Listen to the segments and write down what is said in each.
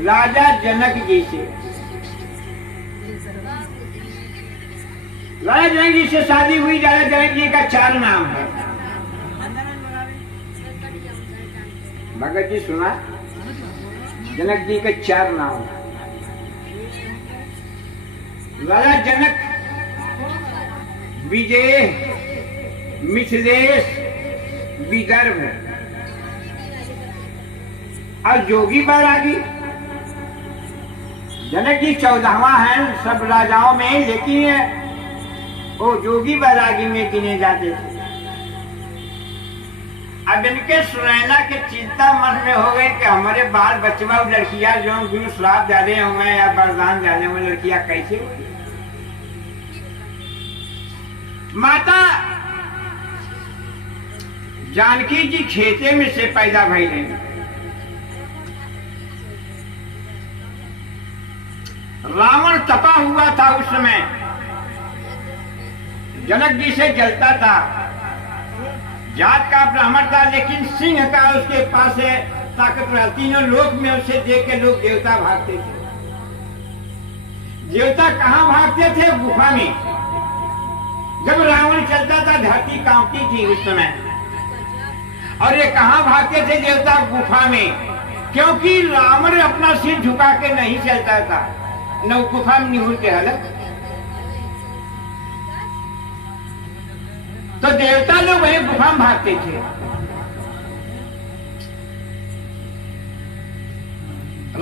राजा जनक जी से। राजा जनक जी से शादी हुई। राजा जनक जी का 4 नाम है। भगत जी सुना, जनक जी के 4 नाम। राजा जनक विदेह, मिथिलेश, विदर्भ और जोगी बैरागी। जनक जी 14वां है सब राजाओं में, लेकिन वो जोगी बैरागी में गिने जाते थे। अब इनके सुनैना की चिंता मन में हो गई कि हमारे बाल बच्चा लड़कियां जो गुरु श्राप डाले होंगे या वरदान डाले होंगे, लड़कियां कैसे होगी। माता जानकी जी खेते में से पैदा भई रही। रावण तपा हुआ था उस समय, जनक जी से जलता था। जात का ब्राह्मण था, लेकिन सिंह का उसके पास ताकत रहा। तीनों लोक में उसे देख के लोग देवता भागते थे। देवता कहाँ भागते थे? गुफा में। जब रावण चलता था धरती कांपती थी उस समय। और ये कहाँ भागते थे देवता? गुफा में, क्योंकि रावण अपना सिर झुका के नहीं चलता था, न गुफा में निहुर के हलक। तो देवता लोग वही गुफा में भागते थे।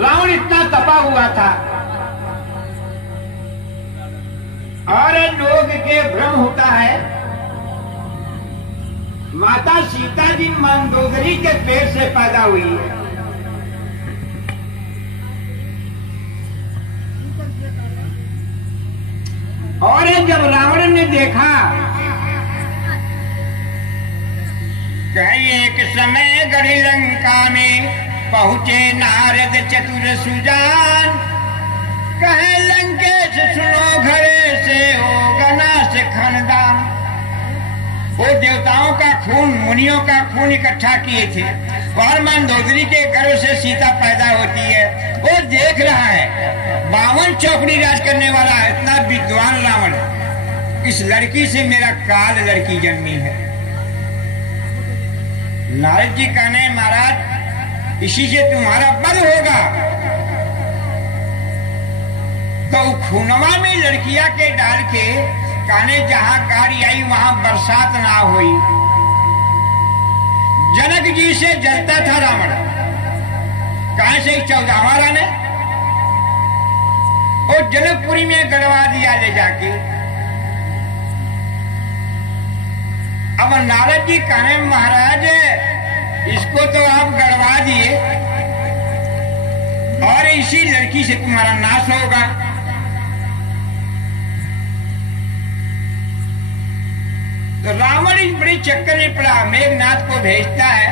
रावण इतना तपा हुआ था और लोग के भ्रम होता है। माता सीता जी मंदोदरी के पेट से पैदा हुई है। और जब रावण ने देखा एक समय गढ़ी लंका में पहुंचे नारद चतुर सुजान, कहे लंकेश सुनो घरे से हो गना से खानदान। वो देवताओं का खून, मुनियों का खून इकट्ठा किए थे और मंदोदरी के गर्भ से सीता पैदा होती है। वो देख रहा है 52 चौकड़ी राज करने वाला इतना विद्वान रावण, इस लड़की से मेरा काल लड़की जन्मी है। नारद जी कहने महाराज इसी से तुम्हारा बल होगा। तो खूनवा में लड़कियां के डाल के कहने जहां कारी आई वहां बरसात ना हुई। जनक जी से जलता था रावण, कहां से 14वां राने और जनकपुरी में गड़वा दिया ले जाके। अब नारद जी कहने महाराज इसको तो आप गड़वा दिए और इसी लड़की से तुम्हारा नाश होगा। तो रावण इस बड़ी चक्कर में पड़ा, मेघनाथ को भेजता है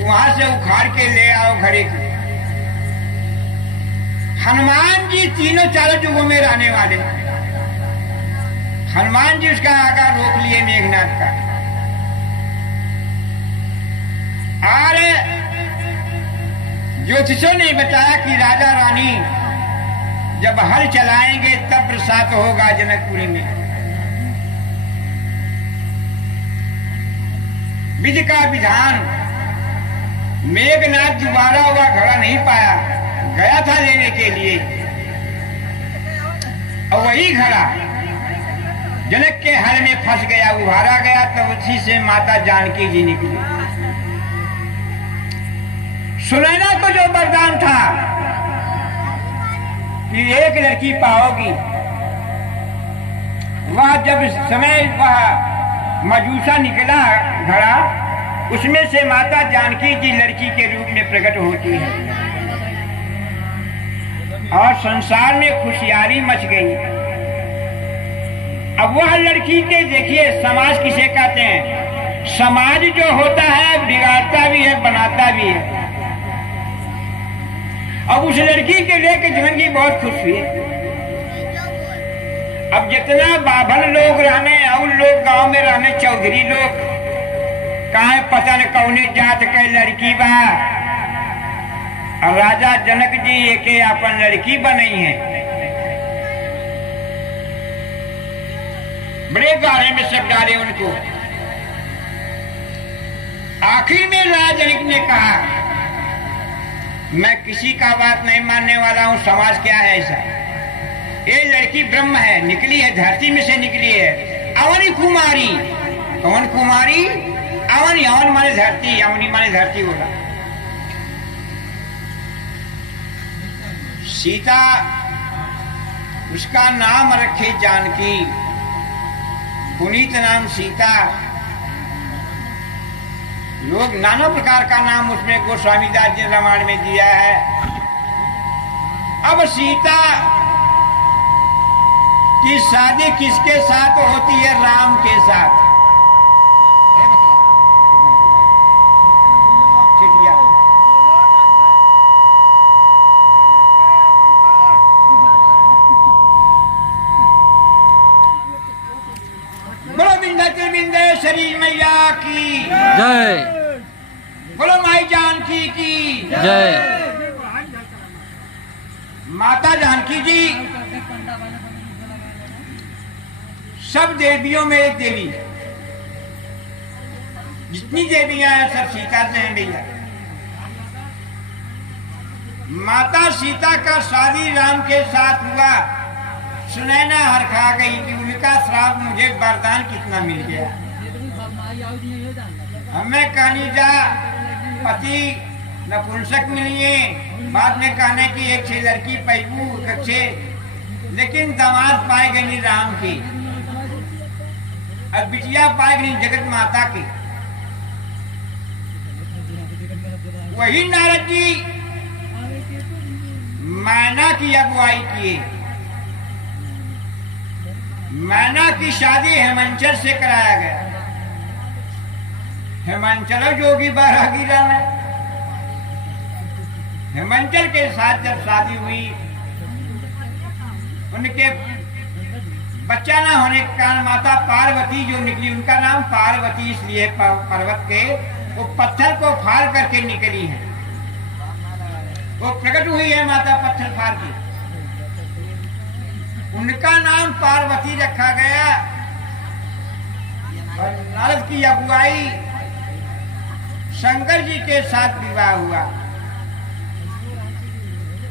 वहां से उखाड़ के ले आओ घरे को। हनुमान जी तीनों चारों युगों में रहने वाले, हनुमान जी उसका आगा रोक लिए मेघनाथ का। और ज्योतिषों ने बताया कि राजा रानी जब हल चलाएंगे तब बरसात होगा जनकपुरी में। विधि का विधान, मेघनाथ दोबारा हुआ घड़ा नहीं पाया, गया था लेने के लिए और वही घड़ा जनक के हल में फंस गया, उभारा गया। तब उसी से माता जानकी जी निकली। सुनैना को जो वरदान था कि एक लड़की पाओगी, वह जब समय वह मजूसा निकला घड़ा, उसमें से माता जानकी जी लड़की के रूप में प्रकट होती है और संसार में खुशहाली मच गई। अब वह लड़की के देखिए, समाज किसे कहते हैं? समाज जो होता है बिगाड़ता भी है, बनाता भी है। अब उस लड़की के लेके जनक जी बहुत खुश हुए। अब जितना बाभन लोग रहने और लोग गांव में रहने, चौधरी लोग, कहा पता न कौने जात के लड़की बा, और राजा जनक जी एके अपन लड़की बनई है। बड़े गाने में सब डाले उनको। आखिर में राजा जनक ने कहा, मैं किसी का बात नहीं मानने वाला हूं। समाज क्या है ऐसा? ये लड़की ब्रह्म है, निकली है, धरती में से निकली है। अवनी कुमारी। कौन कुमारी? अवनी। अवन माने धरती, अवनी माने धरती बोला। सीता, उसका नाम रखे जानकी, पुनीत नाम सीता। लोग नाना प्रकार का नाम उसमें गोस्वामी दास जी रामायण में दिया है। अब सीता की शादी किसके साथ होती है? राम के साथ। विंध्येश्वरी मैया की जय। बोलो माई जानकी की जय। माता जानकी जी सब देवियों में एक देवी। जितनी देवियां हैं सब सीता से हैं भैया। माता सीता का शादी राम के साथ हुआ। सुनैना हर खा गई कि उनका श्राप मुझे वरदान कितना मिल गया। हमें कहनी जा पति नपुंसक मिलिए, बाद में कहने की एक छे लड़की पैबू कच्छे, लेकिन दामाद पाए गई राम की और बिटिया पाए गई जगत माता की। वही नारद जी मैना की अगुवाई किए। मैना की शादी हेमंचल से कराया गया। हेमंचल जोगी बारागीरा में हेमंचल के साथ जब शादी हुई, उनके बच्चा ना होने के कारण माता पार्वती जो निकली, उनका नाम पार्वती इसलिए पर्वत के वो पत्थर को फाड़ करके निकली है। वो प्रकट हुई है माता पत्थर फाड़ की। उनका नाम पार्वती रखा गया। और नारद की अगुवाई शंकर जी के साथ विवाह हुआ।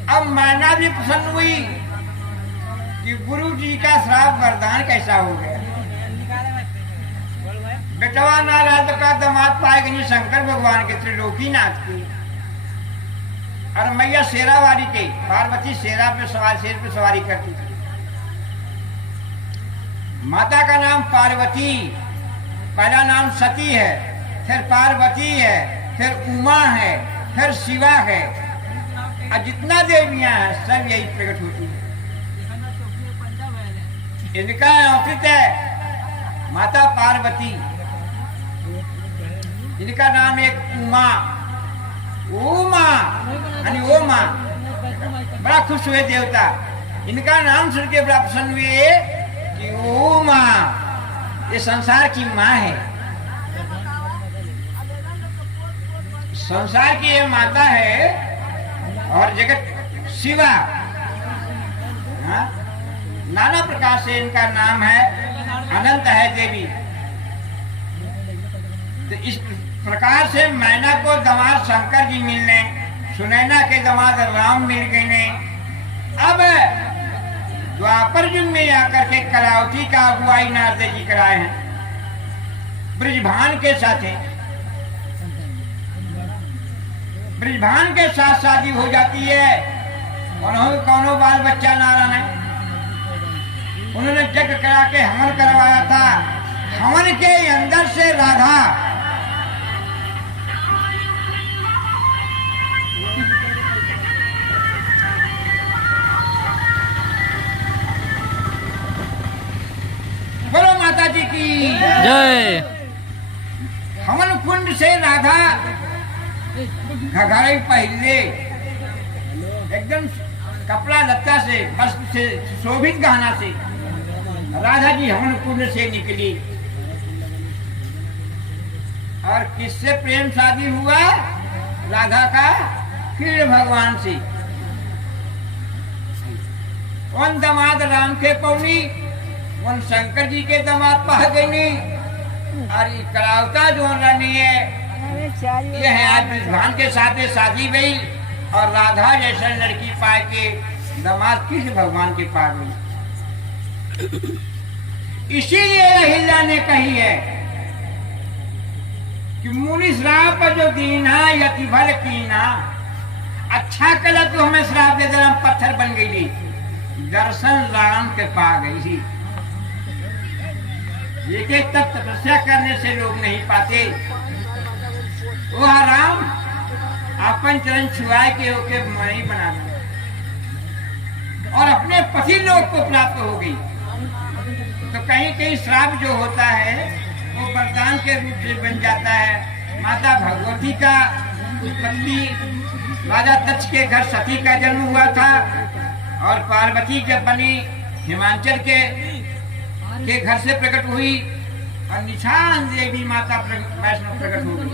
अब मैना भी प्रसन्न हुई कि गुरु जी का श्राप वरदान कैसा हो गया। बेटवा नारद का दामाद पाएगी शंकर भगवान के, त्रिलोकीनाथ की। और मैया शेरावारी के, पार्वती शेरा पे सवार, शेर पे सवारी करती थी। माता का नाम पार्वती, पहला नाम सती है, फिर पार्वती है, फिर उमा है, फिर शिवा है। और जितना देवियां हैं सब यही प्रकट होती है। इनका अवतरित है माता पार्वती। इनका नाम एक उमा, उमा यानी ओमा। बड़ा खुश हुए देवता। इनका नाम सुन के बड़ा प्रसन्न हुए कि उमा ये संसार की माँ है। संसार की ये माता है और जगत शिवा। नाना प्रकार से इनका नाम है, अनंत है देवी। तो इस प्रकार से मैना को दामाद शंकर जी मिलने, सुनैना के दामाद राम मिल गए। अब द्वापर युग में आकर के कलावती का अगुवाई नारद जी कराए हैं ब्रिजभान के साथ। ब्रिजभान के साथ शादी हो जाती है। उन्होंने कौनो बाल बच्चा नारा नहीं। उन्होंने यज्ञ करा के हवन करवाया था। हवन के अंदर से राधा बोलो माता जी की जय। हवन कुंड से राधा घघाई पहले एकदम कपड़ा लत्ता से, वस्त्र से, शोभित गहना से राधा जी हवन कुंड से निकली। और किससे प्रेम शादी हुआ राधा का? फिर भगवान से उन दामाद राम के पौनी उन शंकर जी के दामाद पा गई और करावता जो रानी है ये है आज विद्वान के साथ शादी गई और राधा जैसा लड़की पाए के दामाद कृष्ण भगवान के पा गई। इसीलिए अहिल्या ने कही है कि मुनि श्राप जो दीना यति भल कीना, अच्छा कला तो हमें श्राप दे दे, पत्थर बन गई, दर्शन राम के पा गई। ये तब तपस्या करने से लोग नहीं पाते, वो राम अपन चरण छुआए के होके मणि बना दे और अपने पति लोग को प्राप्त हो गई। तो कहीं कहीं श्राप जो होता है वो वरदान के रूप से बन जाता है। माता भगवती का उत्पत्ति राजा दक्ष के घर सती का जन्म हुआ था और पार्वती जब बनी हिमाचल के घर से प्रकट हुई और निशान देवी माता वैष्णव प्रकट हो गई।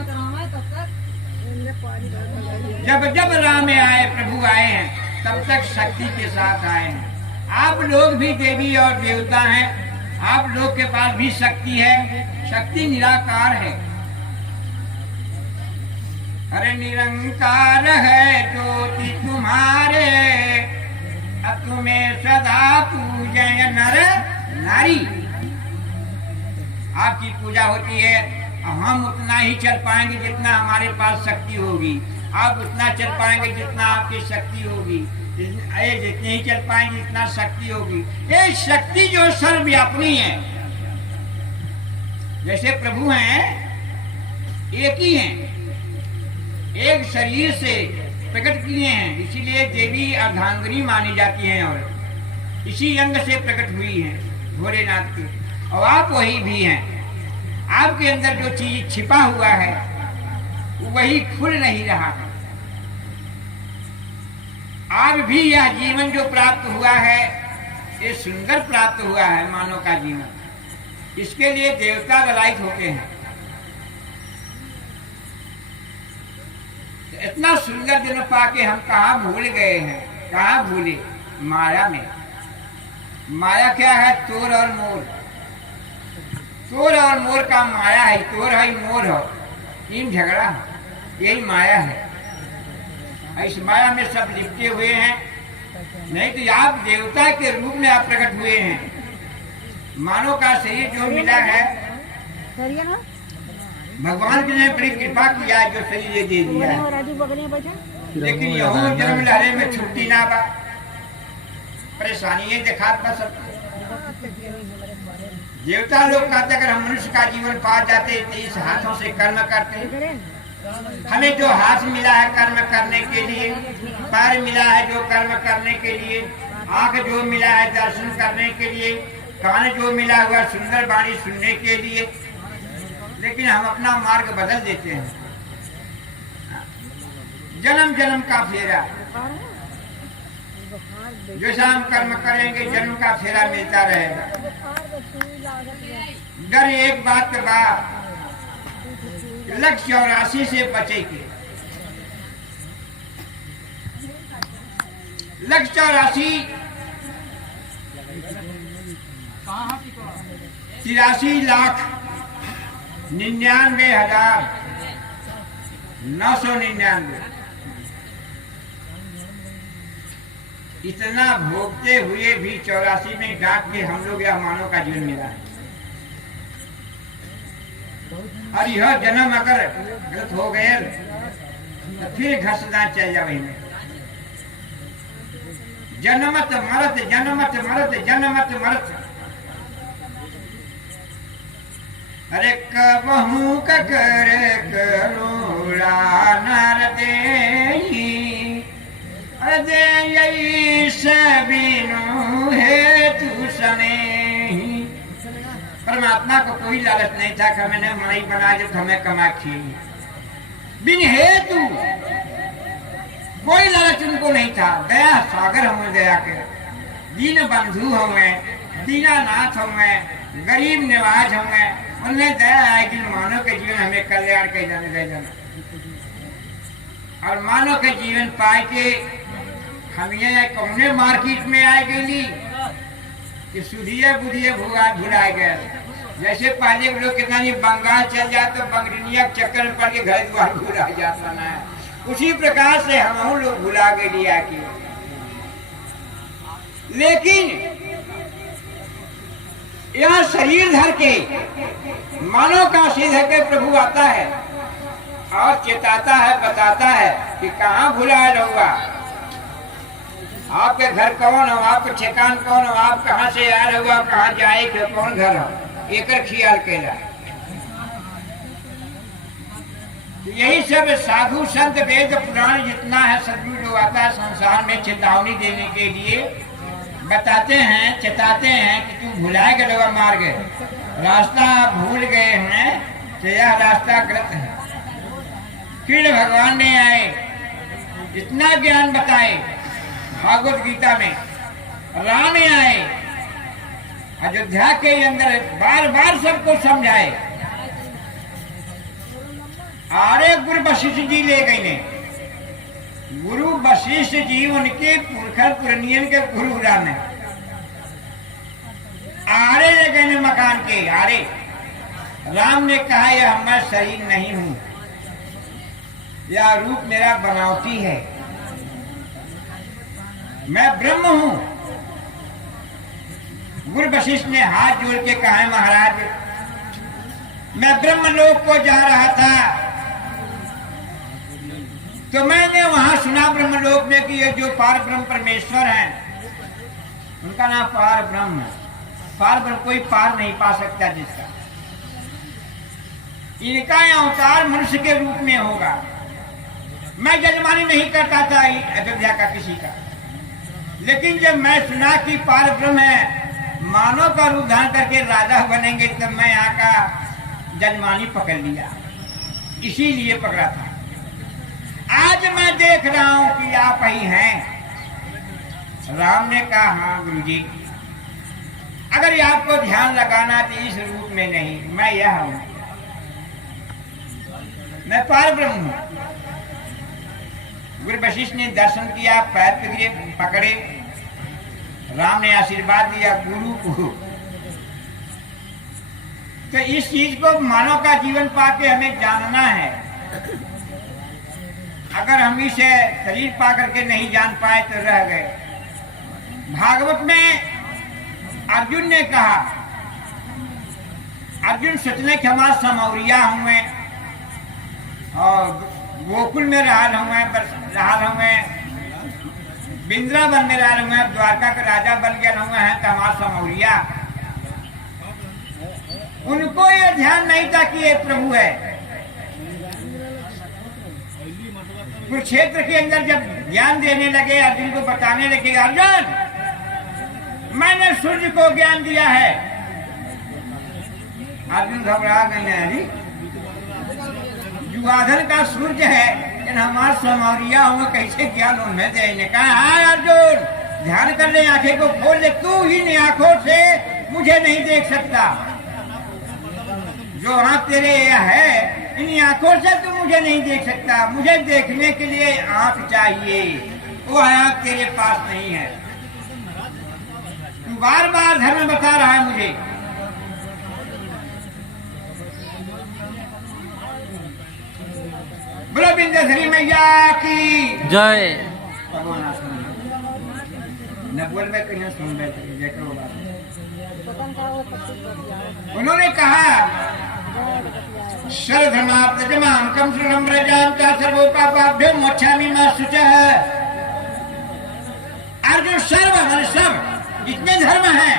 जब जब राम आए प्रभु आए हैं तब तक शक्ति के साथ आए हैं। आप लोग भी देवी और देवता हैं, आप लोग के पास भी शक्ति है, शक्ति निराकार है। अरे निरंकार है ज्योति तुम्हारे, अब तुम्हें सदा पूजय नर नारी। आपकी पूजा होती है, हम उतना ही चल पाएंगे जितना हमारे पास शक्ति होगी, आप उतना चल पाएंगे जितना आपकी शक्ति होगी, जितनी ही चल पाएंगे जितना शक्ति होगी। ये शक्ति जो सर्वव्यापी है, जैसे प्रभु हैं एक ही हैं, एक शरीर से प्रकट किए हैं, इसीलिए देवी अर्धांगिनी मानी जाती हैं और इसी अंग से प्रकट हुई हैं भोलेनाथ के। और आप वही भी हैं, आपके अंदर जो चीज छिपा हुआ है वही खुल नहीं रहा है। आज भी यह जीवन जो प्राप्त हुआ है ये सुंदर प्राप्त हुआ है मानव का जीवन, इसके लिए देवता ललायित होते हैं। इतना सुंदर दिन पाके हम कहाँ भूल गए हैं, कहाँ भूले? माया में। माया क्या है? तोर और मोर। तोर और मोर का माया है, तोर है मोर हो, इन झगड़ा है, यही माया है। इस माया में सब लिपटे हुए हैं, नहीं तो आप देवता के रूप में आप प्रकट हुए हैं। मानव का शरीर जो मिला है भगवान ने बड़ी कृपा किया है, जो शरीर ये दे दिया है। लेकिन यह जन्म लहरे में छुट्टी ना बा, परेशानी देखा सब। देवता लोग कहते अगर हम मनुष्य का जीवन पा जाते तो इस हाथों से कर्म करते। हमें जो हाथ मिला है कर्म करने के लिए, पैर मिला है जो कर्म करने के लिए, आंख जो मिला है दर्शन करने के लिए, कान जो मिला हुआ सुंदर वाणी सुनने के लिए, लेकिन हम अपना मार्ग बदल देते हैं। जन्म जन्म का फेरा, जैसा हम कर्म करेंगे जन्म का फेरा मिलता रहेगा। डर एक बात के बाद लक्ष्य 84 से बचेगी। लक्ष्य 84 83,99,999 इतना भोगते हुए भी 84 में डांट के हम लोग यह मानव का जीवन मिला है। और यह जन्म अगर गलत हो गए तो फिर घसना चल जाए। जन्मत मरत जन्मत मरत जन्मत मरत। अरे कबहू कर करोड़ा नर देही, अरे यही सबीनु है तू सनेही। परमात्मा को कोई लालच नहीं था कि मैंने मणि बना जो हमें कमा खिए, बिन हेतु कोई लालच उनको नहीं था। दया सागर हमें दया के, दीन बंधु हमें, दीनानाथ हमें, गरीब निवाज हमें, उन्हें दया है कि मानव के जीवन हमें कल्याण के जाने दे जाना। और मानो के जीवन पाए के हम ये कौने मार्केट में आए गई कि सुधिया बुधिया भुला गए। जैसे पहले के लोग कितना नहीं बंगाल चल जाए तो बंगड़िया चक्कर में पड़ के घर द्वार भुला जाता ना, उसी प्रकार से हम लोग भुला गए लिया कि। लेकिन यहाँ शरीर धर के मानव का सीधे के प्रभु आता है और चेताता है, बताता है कि कहाँ भुलाए रहुआ, आपके घर कौन हो, आपके ठिकान कौन हो, आप कहाँ से आ रहे हो, कहाँ जाए, कौन घर हो, एक ख्याल केला। यही सब साधु संत वेद पुराण जितना है सदगुरु जो आता है संसार में चेतावनी देने के लिए बताते हैं, चेताते हैं कि तू भुलाए गए लोग मार गए, रास्ता भूल गए हैं तो यह रास्ता गलत है। फिर भगवान ने आए इतना ज्ञान बताए भागवत गीता में, राम आए अयोध्या के अंदर बार बार सबको समझाए। अरे गुरु वशिष्ठ जी ले गए ने, गुरु वशिष्ठ जी उनके पुरखर पुरनियन के गुरु राम है। आरे ले गए मकान के, आरे राम ने कहा यह मैं शरीर नहीं हूं, यह रूप मेरा बनावटी है, मैं ब्रह्म हूं। गुरु वशिष्ठ ने हाथ जोड़ के कहा महाराज मैं ब्रह्म लोक को जा रहा था तो मैंने वहां सुना ब्रह्म लोक में कि ये जो पार ब्रह्म परमेश्वर हैं उनका नाम पार ब्रह्म है। पार ब्रह्म कोई पार नहीं पा सकता जिसका, इनका अवतार मनुष्य के रूप में होगा। मैं जजमानी नहीं करता था अयोध्या का किसी का, लेकिन जब मैं सुना कि पार ब्रह्म है मानव का रूप धारण करके राजा बनेंगे तब मैं यहाँ का जजमानी पकड़ लिया, इसीलिए पकड़ा था। आज मैं देख रहा हूं कि आप ही हैं। राम ने कहा हाँ गुरुजी, अगर आपको ध्यान लगाना तो इस रूप में नहीं, मैं यह हूं, मैं पार ब्रह्म हूं। गुरु वशिष्ठ ने दर्शन किया, पैर पकड़े, राम ने आशीर्वाद दिया गुरु को। तो इस चीज को मानव का जीवन पाके हमें जानना है। अगर हम इसे शरीर पा करके नहीं जान पाए तो रह गए। भागवत में अर्जुन ने कहा, अर्जुन सोचने के हमारा समौरिया हुए और गोकुल में रहल हुए, वृंदावन में रहल हुए, द्वारका का राजा बन गया हुए हैं तो हमारा समौरिया। उनको ये ध्यान नहीं था कि ये प्रभु है। कुरुक्षेत्र के अंदर जब ज्ञान देने लगे, अर्जुन को बताने लगे, अर्जुन मैंने सूर्य को ज्ञान दिया है। अर्जुन घबरा गए हैं, युवाधन का सूर्य है लेकिन हमारा समौरिया हुआ कैसे ज्ञान उन्हें देने का। हाँ अर्जुन ध्यान कर ले, आंखें को खोल ले, तू इन आंखों से मुझे नहीं देख सकता। जो आंख तेरे है इन आंखों से तू मुझे नहीं देख सकता। मुझे देखने के लिए आंख चाहिए, वो आंख तेरे पास नहीं है। तू बार बार धर्म बता रहा है मुझे। बोलो विंध्यधरी मैया की जय। न बोल में कहीं सुन रहे थे। उन्होंने कहा सर्वधर्माप्तजमाम कम श्रम व्रजाम च सर्वोपापाभ्यो मोक्षामि मा शुचः। अर्जुन सर्व मन सब जितने धर्म हैं,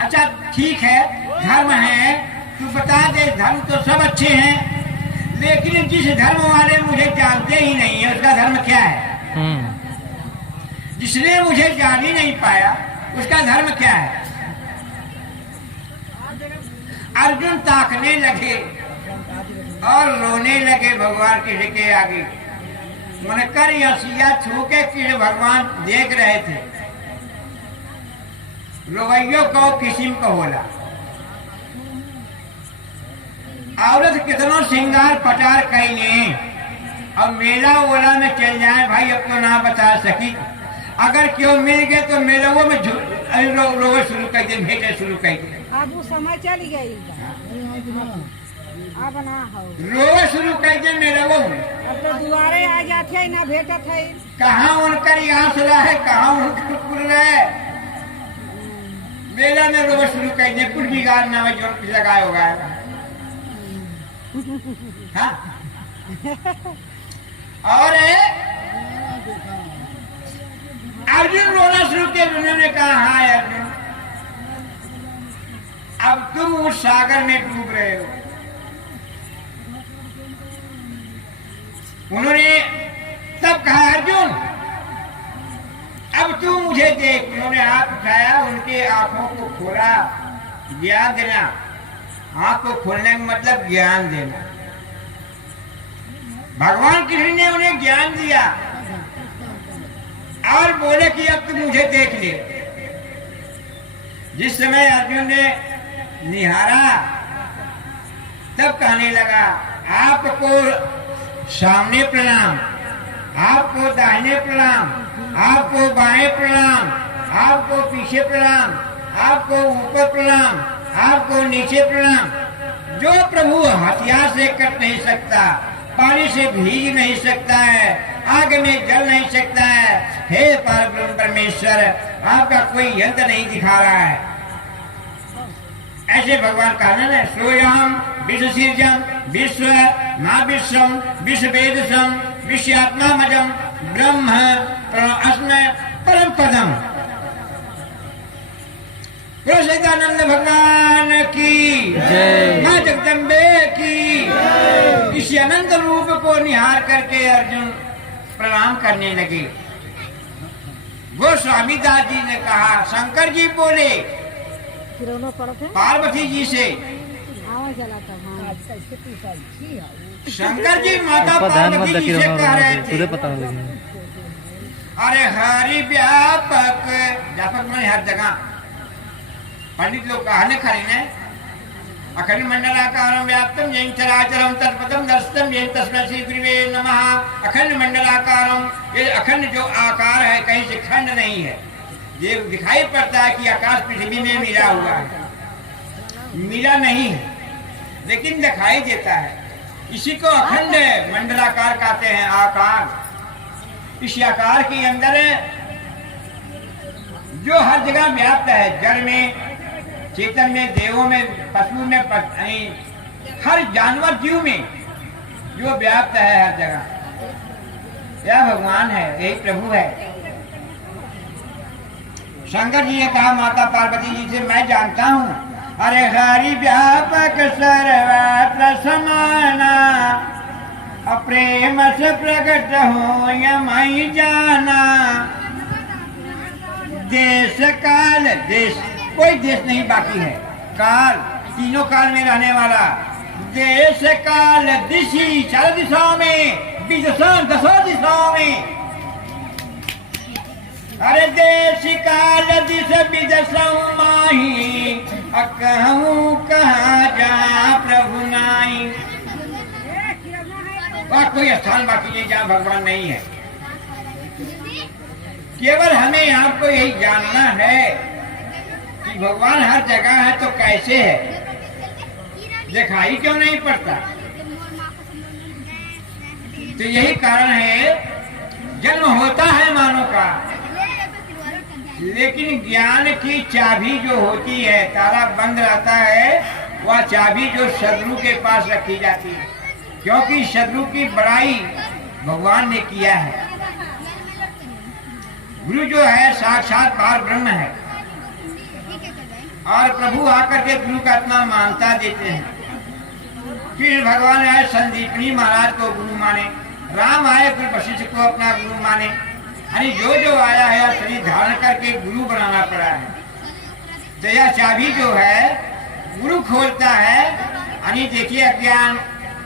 अच्छा ठीक है धर्म है, तू बता दे धर्म तो सब अच्छे हैं, लेकिन जिस धर्म वाले मुझे जानते ही नहीं है उसका धर्म क्या है? जिसने मुझे जान ही नहीं पाया उसका धर्म क्या है? अर्जुन ताकने लगे और रोने लगे भगवान कृष्ण के आगे। मन कर यसिया छू के कृष्ण भगवान देख रहे थे। रोवैयो को किस्म को होला, औरत कितनो श्रृंगार पटार कैले अब मेला ओला में चल जाए भाई, अब तो ना बता सकी। अगर क्यों मिल गए तो मेलों में रोवे शुरू कर दे, भेटे शुरू कर दे। अब वो समय चल गई, अब ना हो रोवे शुरू कर दे मेलों में। अब तो दुआरे आ जाते है ना भेटत है। कहाँ उनकर यहाँ से है, कहाँ उनकर पुर रहे, मेला में रोवे शुरू कर दे। कुछ बिगाड़ ना हो जो लगाए होगा। हाँ और अर्जुन रोना शुरू किया। उन्होंने कहा हाँ अर्जुन, अब तुम उस सागर में डूब रहे हो। उन्होंने तब कहा अर्जुन अब तू मुझे देख। उन्होंने हाथ उठाया, उनके आंखों को खोला, ज्ञान देना। आंख को खोलने का मतलब ज्ञान देना। भगवान कृष्ण ने उन्हें ज्ञान दिया और बोले कि अब तुम मुझे देख ले। जिस समय अर्जुन ने निहारा तब कहने लगा आपको सामने प्रणाम, आपको दाहिने प्रणाम, आपको बाएं प्रणाम, आपको पीछे प्रणाम, आपको ऊपर प्रणाम, आपको नीचे प्रणाम। जो प्रभु हथियार से कट नहीं सकता, पानी से भीग नहीं सकता है, आग में जल नहीं सकता है, हे परब्रह्म परमेश्वर आपका कोई यंत्र नहीं दिखा रहा है। ऐसे भगवान का ना सोयम विश्व सृजम विश्व मा विश्वम विश्व वेदसम विश्वात्मा मजम ब्रह्म अस्मै परम पदम। सच्चिदानंद भगवान की जय, मां जगदम्बे की। इस अनंत रूप को निहार करके अर्जुन प्रणाम करने लगे। गोस्वामी दास जी ने कहा, शंकर जी बोले पार्वती जी से, शंकर जी माता पार्वती जी से कह रहे थे अरे हरि व्यापक, व्यापक में हर जगह। पंडित लोग कहने खड़े ने अखंड मंडलाकारं व्याप्तम येन चराचरं तत्पदं दर्शितम येन तस्मै श्री गुरुवे नमः। अखंड मंडलाकारं, ये अखंड जो आकार है कहीं से खंड नहीं है। ये दिखाई पड़ता है कि आकाश पृथ्वी में मिला हुआ है, मिला नहीं है लेकिन दिखाई देता है। इसी को अखंड मंडलाकार कहते हैं, आकार। इस आकार के अंदर जो हर जगह व्याप्त है, जड़ में, चेतन में, देवों में, पशु में, हर जानवर जीव में जो व्याप्त है हर जगह, यह भगवान है, यही प्रभु है। शंकर जी ने कहा माता पार्वती जी से, मैं जानता हूँ अरे हरि व्यापक सर्वत्र समाना, अप्रेम से प्रकट हो यमई जाना। देश काल, देश कोई देश नहीं बाकी है, काल तीनों काल में रहने वाला। देश काल दिशी, चारों दिशाओं में, दसों दिशाओं में। अरे देश काल दिश विदसौ माही, कहूँ कहाँ जा प्रभु नाई। वह कोई स्थान बाकी नहीं जहाँ भगवान नहीं है। केवल हमें आपको यही जानना है कि भगवान हर जगह है तो कैसे है, दिखाई क्यों नहीं पड़ता। तो यही कारण है जन्म होता है मानव का, लेकिन ज्ञान की चाबी जो होती है, ताला बंद रहता है, वह चाबी जो शत्रु के पास रखी जाती है, क्योंकि शत्रु की बड़ाई भगवान ने किया है। गुरु जो है साक्षात पार ब्रह्म है और प्रभु आकर के गुरु का अपना मानता देते हैं। फिर भगवान आए संदीपनी महाराज को गुरु माने, राम आए फिर वशिष्ठ को अपना गुरु माने, यानी जो आया है शरीर धारण करके गुरु बनाना पड़ा है। तो यह चाबी जो है गुरु खोलता है। यानी देखिए अज्ञान,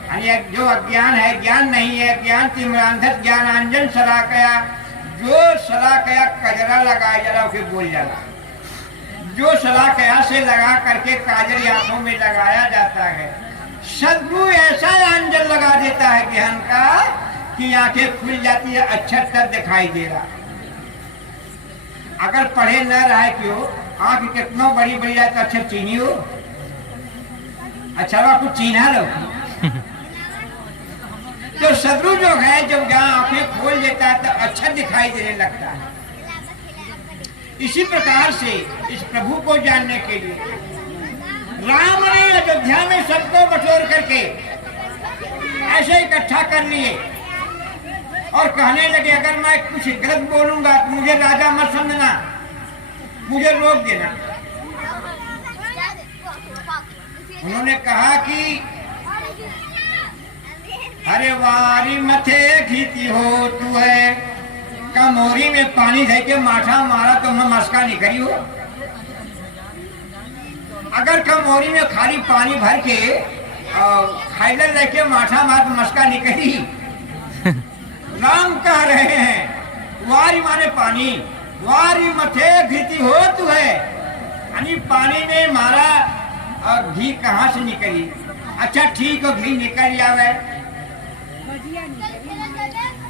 यानी जो अज्ञान है, ज्ञान नहीं है, ज्ञान तिम्रांधत ज्ञानांजन सलाकया, जो सलाकया कजरा लगाया जरा फिर बोल जाला, जो सलाकया से लगा करके काजल आंखों में लगाया जाता है, सदगुरु ऐसा अंजन लगा देता है ज्ञान का उसकी आंखें खुल जाती है, अक्षर तक दिखाई दे रहा। अगर पढ़े न रहा क्यों, आंख कितना बड़ी बड़ी है तो अक्षर चीनी हो, अच्छा कुछ चिन्हा लो। तो सदरू जो है जब जहाँ आंखें खोल देता है तो अक्षर दिखाई देने लगता है। इसी प्रकार से इस प्रभु को जानने के लिए राम ने अयोध्या में सबको बटोर करके ऐसे इकट्ठा कर लिए और कहने लगे अगर मैं कुछ गलत बोलूंगा तो मुझे राजा मत समझना, मुझे रोक देना। उन्होंने कहा कि अरे वारी मथे खीती हो तू है, कमोरी में पानी दे के माठा मारा तो मैं मस्का नहीं करी हो। अगर कमोरी में खाली पानी भर के खाइलर लेके माठा मार तो मस्का नहीं करी। राम कह रहे हैं वारी माने पानी, वारी मथे घीती हो तू है, यानी पानी में मारा और घी कहाँ से निकली। अच्छा ठीक हो, घी निकल जावे।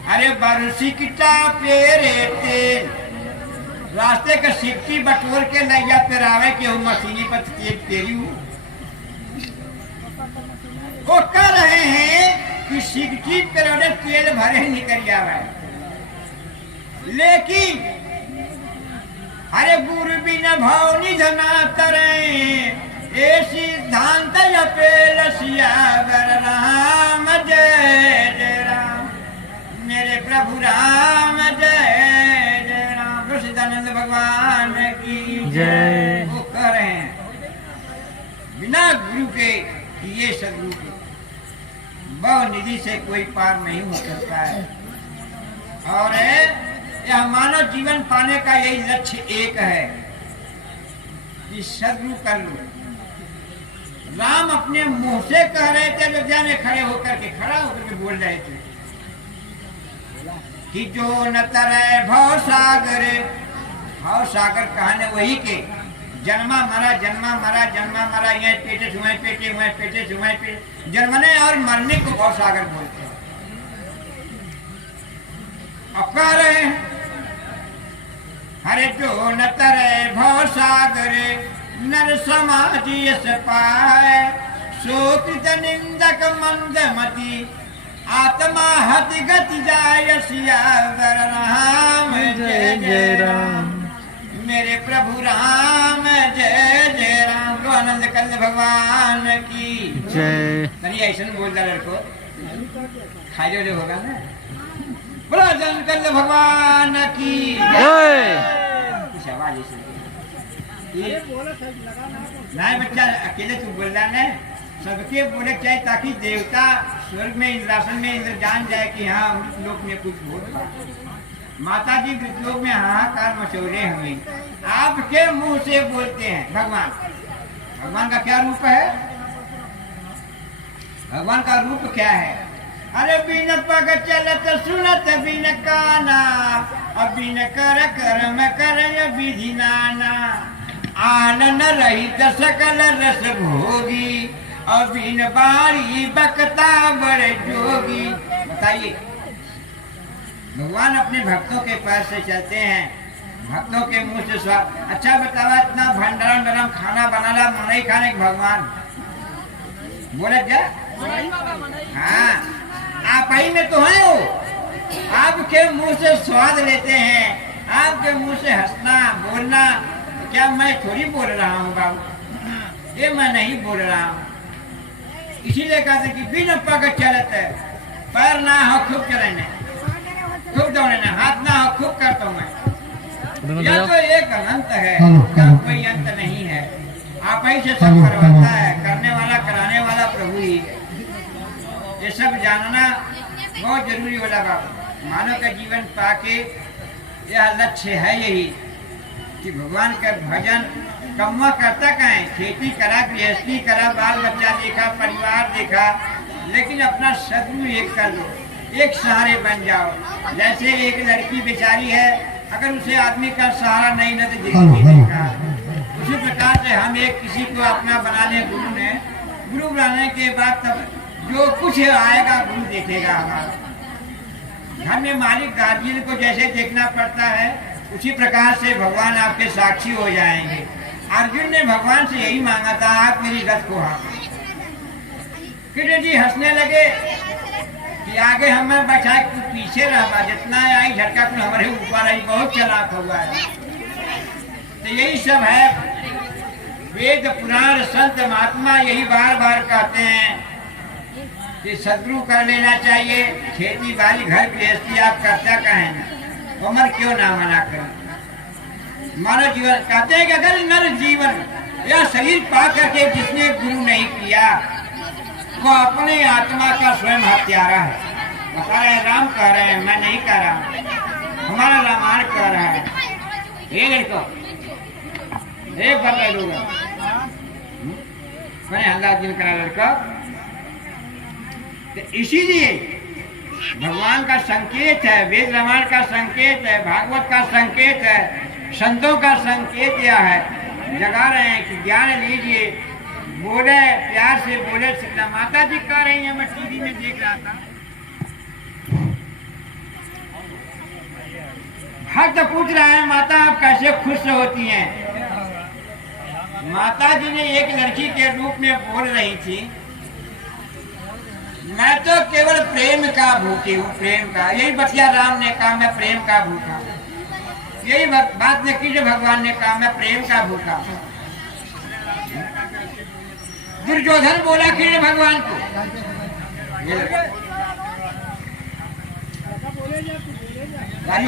अरे बरसी किटा पेरे तेल, रास्ते का सिक्की बटोर के नैया पेरावे के हो मशीनी पर तेरी हूँ। वो कह रहे हैं कि सिक्की पेराने तेल भरे निकल जावे, लेकिन अरे गुरु बिना भाव निधना तरे ये सिद्धांत पेल सियावर राम जय जय राम, मेरे प्रभु राम जय जय राम, सच्चिदानंद भगवान की जय। वो कह रहे हैं बिना गुरु के ये सदगुरु के बहु निधि से कोई पार नहीं हो सकता है। और यह मानव जीवन पाने का यही लक्ष्य एक है कि सदगुरु कर लो। राम अपने मुंह से कह रहे थे, अयोध्या में खड़े होकर के बोल रहे थे कि जो न तरे भव सागर, भव सागर कहने वही के जन्मा मरा जन्मा मरा जन्मा मरा, यहाँ पेटे सुमाए पेटे हुए पेटे सुमाए पेटे, जन्मने और मरने को भव सागर बोलते हैं। अब कह रहे हैं अरे जो न तरे भव सागर, नर समाज यस पाए, शोकित निंदक मंदमती, आत्मा हति गति जाय सियावर राम जय जय राम, मेरे प्रभु राम जय जय राम। तो आनंद कंद भगवान की जय। तनी ऐसा बोल रहा लड़को खाई जो होगा ना, बोला आनंद कंद भगवान की जय। कुछ आवाज ऐसी नहीं, बच्चा अकेले तू बोल रहा है, सबके बोले चाहिए ताकि देवता स्वर्ग में इंद्रासन में इंद्र जान जाए कि हाँ अमृत लोक में कुछ हो रहा। माता जी मृतलोक में हाहाकार मचौरे हमें, आपके मुंह से बोलते हैं भगवान। भगवान का क्या रूप है? भगवान का रूप क्या है? अरे बिन पग चलत सुनत बिन काना, अब बिन कर कर्म कर विधि नाना, आनन रहित सकल रस भोगी, और बिन बारी बकता बड़े जोगी। बताइए, भगवान अपने भक्तों के पास से चलते हैं, भक्तों के मुंह से स्वाद। अच्छा बतावा, इतना भंडारा नरम खाना बनाना मनई खाने भगवान बोले क्या? हाँ, आप ही में तो है वो, आपके मुंह से स्वाद लेते हैं, आपके मुंह से हंसना बोलना। क्या मैं थोड़ी बोल रहा हूँ बाबू, ये मैं नहीं बोल रहा हूँ। इसीलिए कहते कि बिन पग चलत, पैर ना हो खूब चलने, खूब दौड़ना, हाथ ना हो खूब करता हूँ मैं। यह तो एक अनंत है, इसका कोई अंत नहीं है। आप ही से सब करवाता है, करने वाला कराने वाला प्रभु ही। ये सब जानना बहुत जरूरी होला बाबू। मानव का जीवन पाके यह लक्ष्य है यही कि भगवान का भजन कम्मा करता कहें, खेती करा, गृहस्थी करा, बाल बच्चा देखा, परिवार देखा, लेकिन अपना सदगुरु एक कर लो, एक सहारे बन जाओ। जैसे एक लड़की बेचारी है, अगर उसे आदमी का सहारा नहीं ना तो जिंदगी देखा। उसी प्रकार से हम एक किसी को अपना बनाने गुरु ने, गुरु बनाने के बाद तब जो कुछ आएगा गुरु देखेगा हमारा। घर में मालिक गार्जियन को जैसे देखना पड़ता है उसी प्रकार से भगवान आपके साक्षी हो जाएंगे। अर्जुन ने भगवान से यही मांगा था, आप मेरी रथ को हाँको। कृष्ण जी हंसने लगे कि आगे हमें बैठा तू पीछे रहा, जितना आई झटका तू हमारे ऊपर आई, बहुत चालाक हुआ है। तो यही सब है, वेद पुराण संत महात्मा यही बार बार कहते हैं कि सदगुरु कर लेना चाहिए। खेती बाड़ी घर गृहस्थी आप करता कहें ना, उम्र क्यों ना मना करें। मानव जीवन कहते हैं कि अगर नर जीवन या शरीर पा करके जिसने गुरु नहीं किया वो अपने आत्मा का स्वयं हत्यारा है। बता रहे राम कह रहे हैं, मैं नहीं कह रहा, हमारा रामायण कह रहा है। ये लड़को एक बार लोग मैंने हल्ला दिन करा लड़का। तो इसीलिए भगवान का संकेत है, वेद रामायण का संकेत है, भागवत का संकेत है, संतों का संकेत यह है, जगा रहे हैं कि ज्ञान लीजिए। बोले प्यार से बोले, सीता माता जी कह रही है, मैं टीवी में देख रहा था। भक्त पूछ रहा है, माता आप कैसे खुश होती हैं? माता जी ने एक लड़की के रूप में बोल रही थी, मैं तो केवल प्रेम का भूखी हूँ, प्रेम का। यही बतिया राम ने कहा, मैं प्रेम का भूखा। यही बात ने कृष्ण भगवान ने कहा, मैं प्रेम का भूखा। दुर्योधन बोला कृष्ण भगवान को,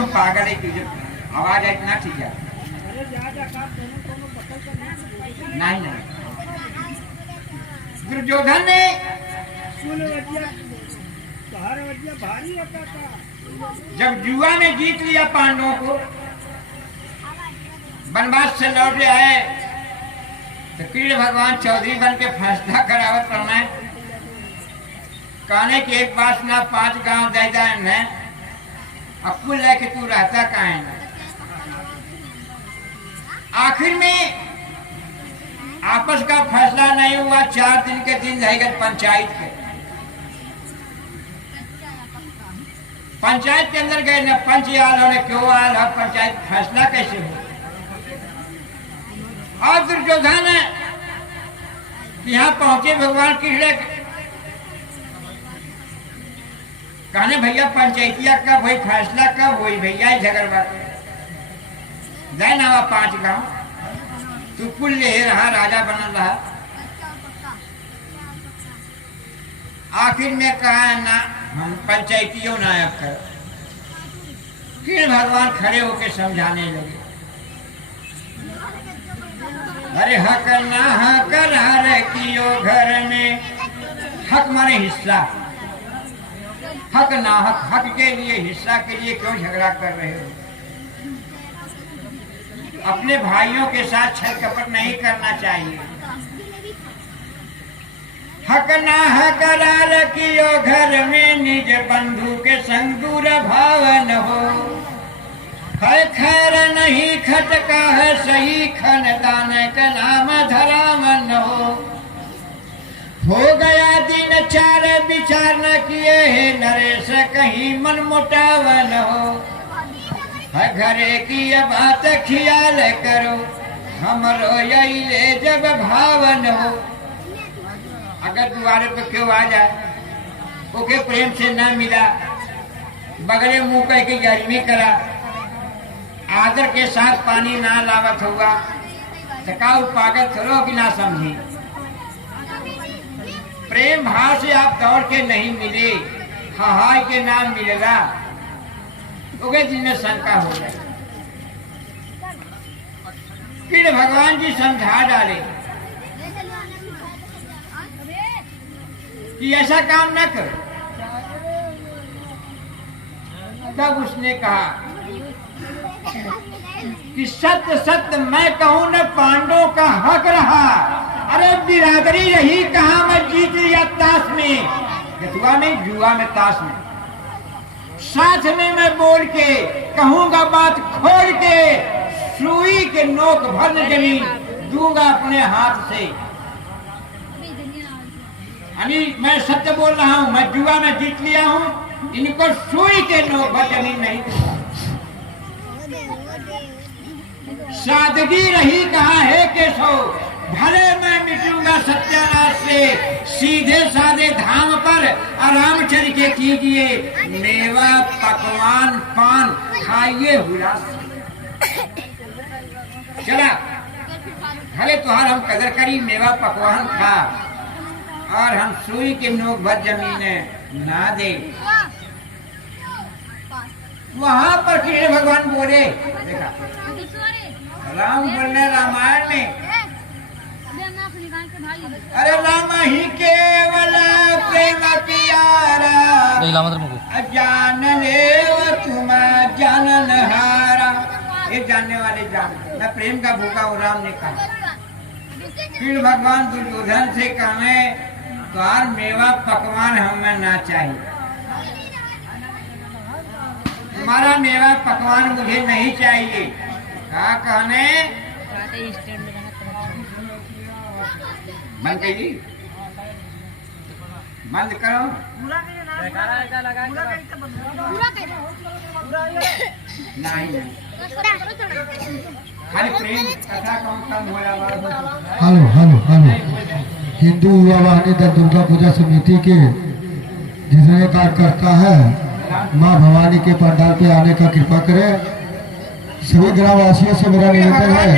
पागल है कृष्ण, आवाज इतना ठीक है। नहीं नहीं, दुर्योधन ने जब जुआ में जीत लिया पांडवों को, वनवास से लौटे आए, तो कृष्ण भगवान चौधरी बन के फैसला करावत करना है, कहने की एक बात ना 5 गांव दे जाए, अब कुल लेके तू रहता कहाँ है। आखिर में आपस का फैसला नहीं हुआ, 4 दिन के दिन रह गए पंचायत के। पंचायत के अंदर गए न पंच आल होने क्यों आल है, पंचायत फैसला कैसे हो। और दुर्योधन यहाँ पहुंचे भगवान कृष्ण, कहने भैया पंचायतिया कब हुई, फैसला कब हुई भैया झगड़वा जाए ना 5 गांव, तू कुल ले रहा, राजा बनल रहा। आखिर में कहा ना हम पंचायतियों नायब कर। फिर भगवान खड़े होके समझाने लगे, अरे हक ना हक हर कियो घर में, हक माने हिस्सा, हक ना हक, हक के लिए हिस्सा के लिए क्यों झगड़ा कर रहे हो। अपने भाइयों के साथ छल कपट नहीं करना चाहिए। हक ना हक रखियो घर में, निज बंधु के संग दूर भाव न हो। है खैर नहीं खटका है सही, खानदान का नाम धराम न हो गया दिन 4 विचार न किए है, नरेश कहीं मन मुटाव न हो। घरे की बात ख्याल करो, हमरो यही ले जब भावन हो। अगर द्वारे पे क्यों आ जाए, ओके प्रेम से न मिला, बगले मुंह कह के गर्मी करा, आदर के साथ पानी ना लावत होगा, थकाऊ पागल थोड़ो की ना समझी। प्रेम भाव से आप दौड़ के नहीं मिले, हाय के नाम मिलेगा, तो जिनमें शंका हो जाए। फिर भगवान जी समझा डाले कि ऐसा काम न करो। तब उसने कहा कि सत्य सत्य मैं कहूं न, पांडवों का हक रहा। अरे बिरादरी रही कहा, मैं जीत लिया ताश में, गतुआ में, जुआ में, ताश में। साथ में मैं बोल के कहूंगा बात खोल के, सुई के नोक भर जमीन दूंगा अपने हाथ से। मैं सत्य बोल रहा हूँ, मैं जुआ में जीत लिया हूँ, इनको सुई के नोक पर जमीन नहीं दूंगा। सादगी रही कहा है केशव, भले मैं मिटूंगा सत्यानाश से, सीधे साधे धाम पर आराम चल के कीजिए, मेवा पकवान पान खाइए हुलास। चला भले तुहार हम कदर करी, मेवा पकवान खा, और हम सुई के नोक भर जमीने ना दे। वहां पर कृष्ण भगवान बोले, देखा राम बोलने रामायण में, अरे राम ही केवल प्रेम प्यारा, जान ले तुम जानन हारा। ये जानने वाले जान, मैं प्रेम का भूखा हूँ, राम ने कहा। फिर भगवान दुर्योधन से कहे, तो मेवा पकवान हमें ना चाहिए, तुम्हारा मेवा पकवान मुझे नहीं चाहिए। क्या कहने बंद करिए, बंद करो, नहीं खाली प्रेम कथा कम हो रहा। Hello hello hello, Hindu Yuva Vahini दल दुर्गा पूजा समिति के जिसने कार्यकर्ता है, माँ भवानी के पंडाल पे आने का कृपा करें। सभी ग्रामवासियों से मेरा निवेदन है,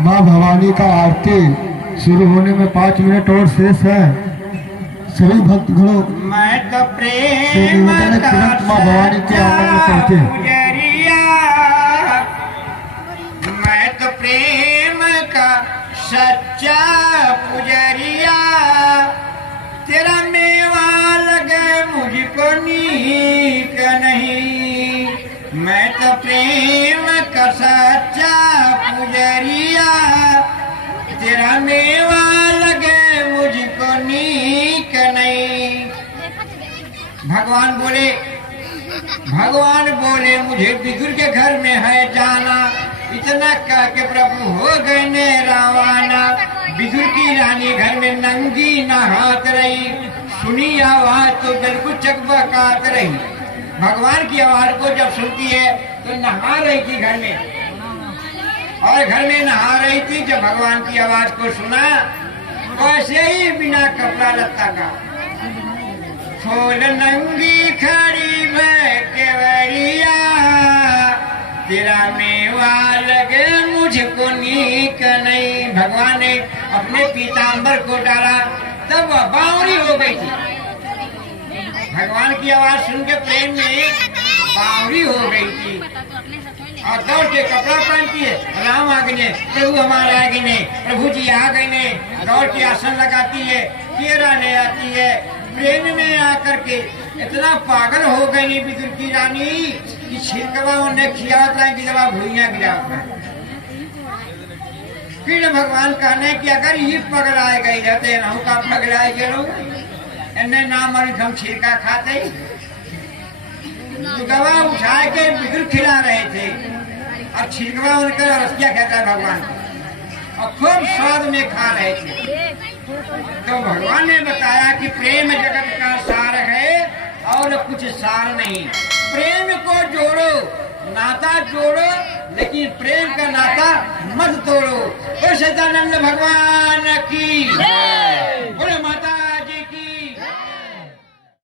माँ भवानी का आरती शुरू होने में 5 मिनट और शेष है। सभी भक्तगणों मैं तो प्रेम तुरंत माँ भवानी के आंगन में पहुंचे। मैं तो प्रेम का सच्चा पुजरिया, तेरा मेवा लगे मुझको नीक नहीं। मैं तो प्रेम का सच्चा पुजरिया, तेरा मेवा लगे मुझको नीक नहीं। भगवान बोले मुझे बिगुर के घर में है जाना। इतना कह के प्रभु हो गए ने रवाना। बिगुर की रानी घर में नंगी नहात रही, सुनी आवाज तो दिल को चकबकात रही। भगवान की आवाज को जब सुनती है तो नहा रही थी घर में, और घर में नहा रही थी। जब भगवान की आवाज को सुना, वैसे ही बिना कपड़ा लत्ता का खोल नंगी खड़ी मैं केवड़िया, तेरा मेवा लगे मुझको नीक नहीं। भगवान ने अपने पीताम्बर को डाला, तब वह बावरी हो गई थी। भगवान की आवाज सुन के प्रेम में बावरी हो गई थी, और दौड़ के कपड़ा पहनती है, राम आ गए, प्रभु हमारे आ गए, प्रभु जी आ गए। दौड़ के आसन लगाती है, केरा ले आती है। प्रेम में आकर के इतना पागल हो गई बिदुर की रानी कि छिलकवा उन्हें खियाता है, गिरवा भूइयां गिराता है। फिर भगवान कहने कि अगर ये पगलाए गई रहते रहूं का पगलाए गए इन्हें नाम हम छिलका खाते। गवा उठा के बिगुर खिला रहे थे, और छिलकवा उनका रसिया खाता है भगवान, और खूब स्वाद में खा रहे थे। तो भगवान ने बताया कि प्रेम जगत का सार है और कुछ सार नहीं। प्रेम को जोड़ो, नाता जोड़ो, लेकिन प्रेम का नाता मत तोड़ो। तो सच्चिदानंद भगवान की